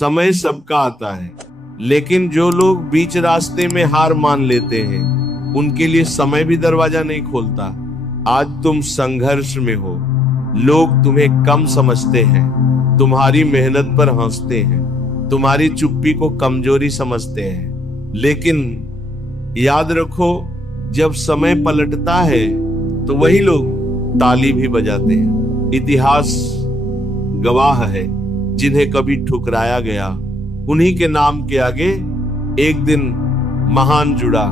समय सबका आता है, लेकिन जो लोग बीच रास्ते में हार मान लेते हैं उनके लिए समय भी दरवाजा नहीं खोलता। आज तुम संघर्ष में हो, लोग तुम्हें कम समझते हैं, तुम्हारी मेहनत पर हंसते हैं, तुम्हारी चुप्पी को कमजोरी समझते हैं। लेकिन याद रखो, जब समय पलटता है तो वही लोग ताली भी बजाते हैं। इतिहास गवाह है, जिन्हें कभी ठुकराया गया उन्हीं के नाम के आगे एक दिन महान जुड़ा।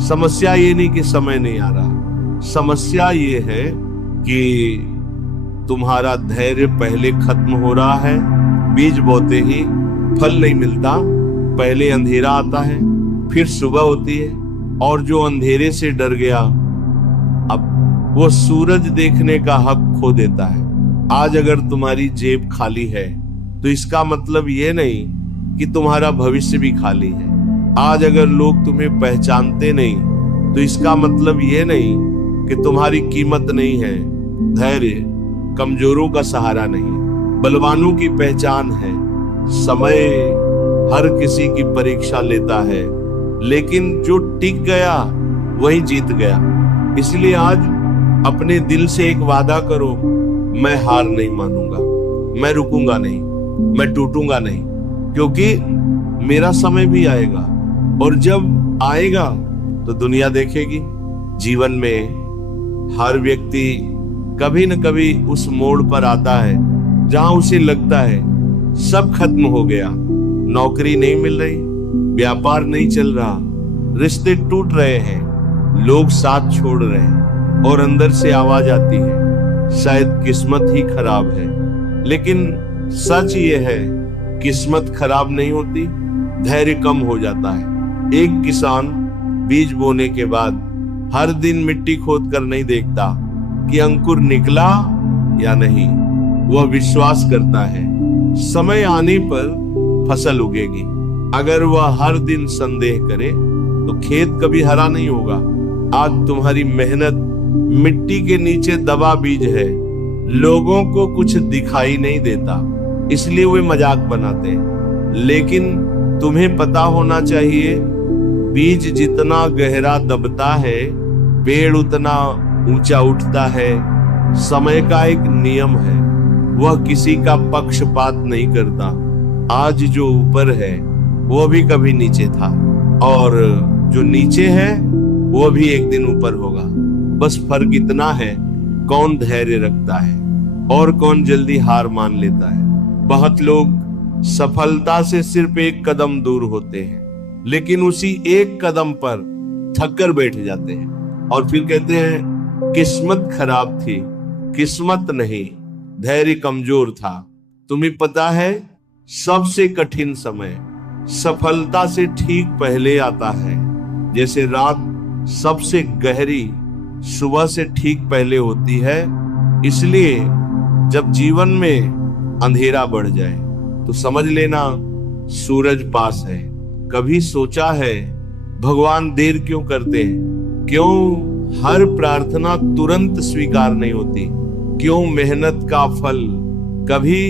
समस्या ये नहीं कि समय नहीं आ रहा, समस्या ये है कि तुम्हारा धैर्य पहले खत्म हो रहा है। बीज बोते ही फल नहीं मिलता, पहले अंधेरा आता है, फिर सुबह होती है, और जो अंधेरे से डर गया अब वो सूरज देखने का हक खो देता है। आज अगर तुम्हारी जेब खाली है तो इसका मतलब ये नहीं कि तुम्हारा भविष्य भी खाली है। आज अगर लोग तुम्हें पहचानते नहीं तो इसका मतलब ये नहीं कि तुम्हारी कीमत नहीं है। धैर्य कमजोरों का सहारा नहीं, बलवानों की पहचान है। समय हर किसी की परीक्षा लेता है, लेकिन जो टिक गया वही जीत गया। इसलिए आज अपने दिल से एक वादा करो, मैं हार नहीं मानूंगा, मैं रुकूंगा नहीं, मैं टूटूंगा नहीं, क्योंकि मेरा समय भी आएगा, और जब आएगा तो दुनिया देखेगी। जीवन में हर व्यक्ति कभी न कभी उस मोड़ पर आता है जहां उसे लगता है सब खत्म हो गया, नौकरी नहीं मिल रही, व्यापार नहीं चल रहा, रिश्ते टूट रहे हैं, लोग साथ छोड़ रहे हैं, और अंदर से आवाज आती है शायद किस्मत ही खराब है। लेकिन सच ये है, किस्मत खराब नहीं होती, धैर्य कम हो जाता है। एक किसान बीज बोने के बाद हर दिन मिट्टी खोद कर नहीं देखता कि अंकुर निकला या नहीं, वह विश्वास करता है समय आने पर फसल उगेगी। अगर वह हर दिन संदेह करे तो खेत कभी हरा नहीं होगा। आज तुम्हारी मेहनत मिट्टी के नीचे दबा बीज है, लोगों को कुछ दिखाई नहीं देता, इसलिए वे मजाक बनाते हैं। लेकिन तुम्हें पता होना चाहिए, बीज जितना गहरा दबता है पेड़ उतना ऊंचा उठता है। समय का एक नियम है, वह किसी का पक्षपात नहीं करता। आज जो ऊपर है वो भी कभी नीचे था, और जो नीचे है वो भी एक दिन ऊपर होगा। बस फर्क इतना है कौन धैर्य रखता है और कौन जल्दी हार मान लेता है। बहुत लोग सफलता से सिर्फ एक कदम दूर होते हैं, लेकिन उसी एक कदम पर थक कर बैठ जाते हैं और फिर कहते हैं किस्मत खराब थी। किस्मत नहीं, धैर्य कमजोर था। तुम्हें पता है, सबसे कठिन समय सफलता से ठीक पहले आता है। जैसे रात सबसे गहरी सुबह से ठीक पहले होती है, इसलिए जब जीवन में अंधेरा बढ़ जाए तो समझ लेना सूरज पास है। कभी सोचा है भगवान देर क्यों करते हैं? क्यों हर प्रार्थना तुरंत स्वीकार नहीं होती? क्यों मेहनत का फल कभी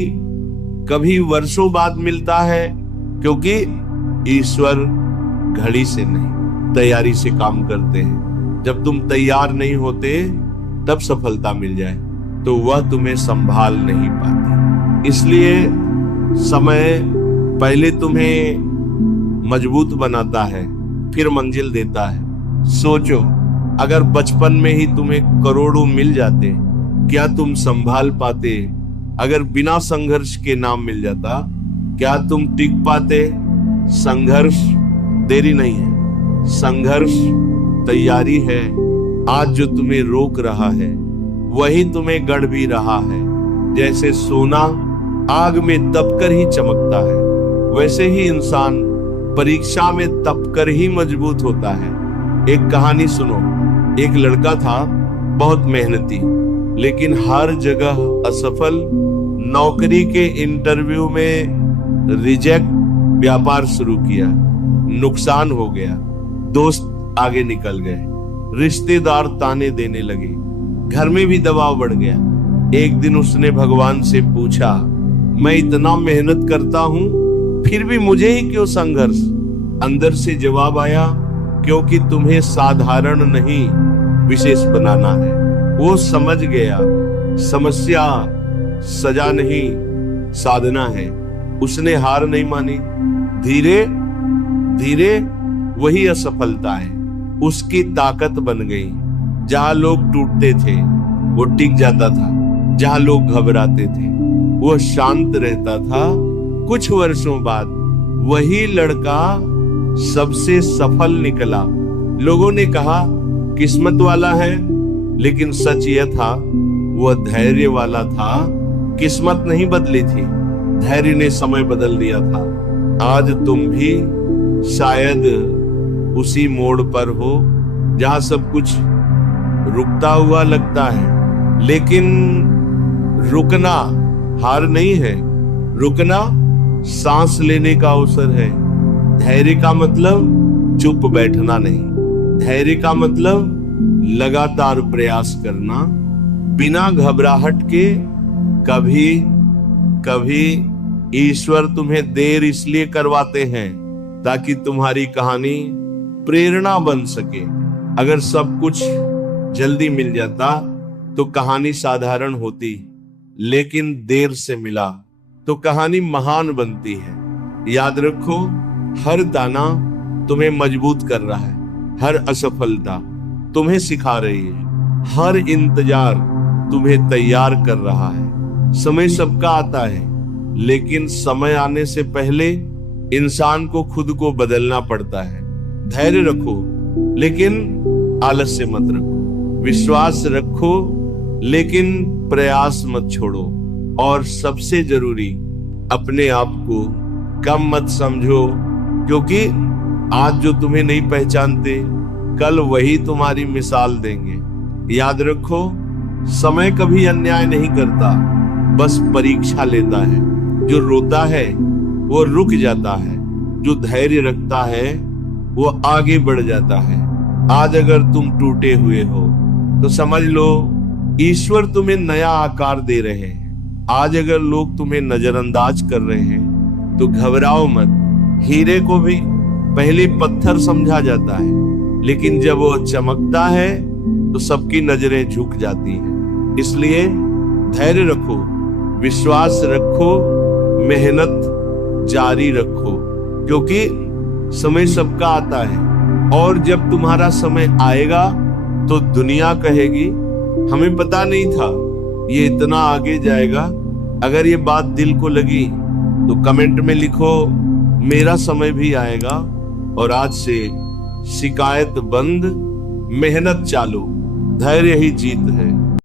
कभी वर्षों बाद मिलता है? क्योंकि ईश्वर घड़ी से नहीं, तैयारी से काम करते हैं। जब तुम तैयार नहीं होते तब सफलता मिल जाए तो वह तुम्हें संभाल नहीं पाती। इसलिए समय पहले तुम्हें मजबूत बनाता है, फिर मंजिल देता है। सोचो, अगर बचपन में ही तुम्हें करोड़ों मिल जाते, क्या तुम संभाल पाते? अगर बिना संघर्ष के नाम मिल जाता, क्या तुम टिक पाते? संघर्ष देरी नहीं है, संघर्ष तैयारी है। आज जो तुम्हें रोक रहा है वही तुम्हें गढ़ भी रहा है। जैसे सोना आग में तपकर ही चमकता है, वैसे ही इंसान परीक्षा में तपकर ही मजबूत होता है। एक कहानी सुनो। एक लड़का था, बहुत मेहनती, लेकिन हर जगह असफल। नौकरी के इंटरव्यू में रिजेक्ट, व्यापार शुरू किया, नुकसान हो गया, दोस्त आगे निकल गए, रिश्तेदार ताने देने लगे, घर में भी दबाव बढ़ गया। एक दिन उसने भगवान से पूछा, मैं इतना मेहनत करता हूँ फिर भी मुझे ही क्यों संघर्ष? अंदर से जवाब आया, क्योंकि तुम्हें साधारण नहीं विशेष बनाना है। वो समझ गया समस्या सजा नहीं साधना है। उसने हार नहीं मानी। धीरे धीरे वही असफलता है उसकी ताकत बन गई। जहां लोग टूटते थे वो टिक जाता था, जहां लोग घबराते थे वो शांत रहता था। कुछ वर्षों बाद वही लड़का सबसे सफल निकला। लोगों ने कहा किस्मत वाला है, लेकिन सच यह था वह धैर्य वाला था। किस्मत नहीं बदली थी, धैर्य ने समय बदल दिया था। आज तुम भी शायद उसी मोड़ पर हो जहां सब कुछ रुकता हुआ लगता है, लेकिन रुकना हार नहीं है। रुकना सांस लेने का अवसर है। धैर्य का मतलब चुप बैठना नहीं। धैर्य का मतलब लगातार प्रयास करना बिना घबराहट के। कभी कभी ईश्वर तुम्हें देर इसलिए करवाते हैं ताकि तुम्हारी कहानी प्रेरणा बन सके। अगर सब कुछ जल्दी मिल जाता तो कहानी साधारण होती, लेकिन देर से मिला तो कहानी महान बनती है। याद रखो, हर दाना तुम्हें मजबूत कर रहा है, हर असफलता तुम्हें सिखा रही है, हर इंतजार तुम्हें तैयार कर रहा है। समय सबका आता है, लेकिन समय आने से पहले इंसान को खुद को बदलना पड़ता है। धैर्य रखो, लेकिन आलस्य मत रखो। विश्वास रखो, लेकिन प्रयास मत छोड़ो। और सबसे जरूरी, अपने आप को कम मत समझो, क्योंकि आज जो तुम्हें नहीं पहचानते कल वही तुम्हारी मिसाल देंगे। याद रखो, समय कभी अन्याय नहीं करता, बस परीक्षा लेता है। जो रोता है वो रुक जाता है, जो धैर्य रखता है वो आगे बढ़ जाता है। आज अगर तुम टूटे हुए हो तो समझ लो ईश्वर तुम्हें नया आकार दे रहे हैं। आज अगर लोग तुम्हें नजरअंदाज कर रहे हैं तो घबराओ मत। हीरे को भी पहले पत्थर समझा जाता है, लेकिन जब वो चमकता है तो सबकी नजरें झुक जाती हैं। इसलिए धैर्य रखो, विश्वास रखो, मेहनत जारी रखो, क्योंकि समय सबका आता है। और जब तुम्हारा समय आएगा तो दुनिया कहेगी हमें पता नहीं था ये इतना आगे जाएगा। अगर ये बात दिल को लगी तो कमेंट में लिखो मेरा समय भी आएगा। और आज से शिकायत बंद, मेहनत चालू, धैर्य ही जीत है।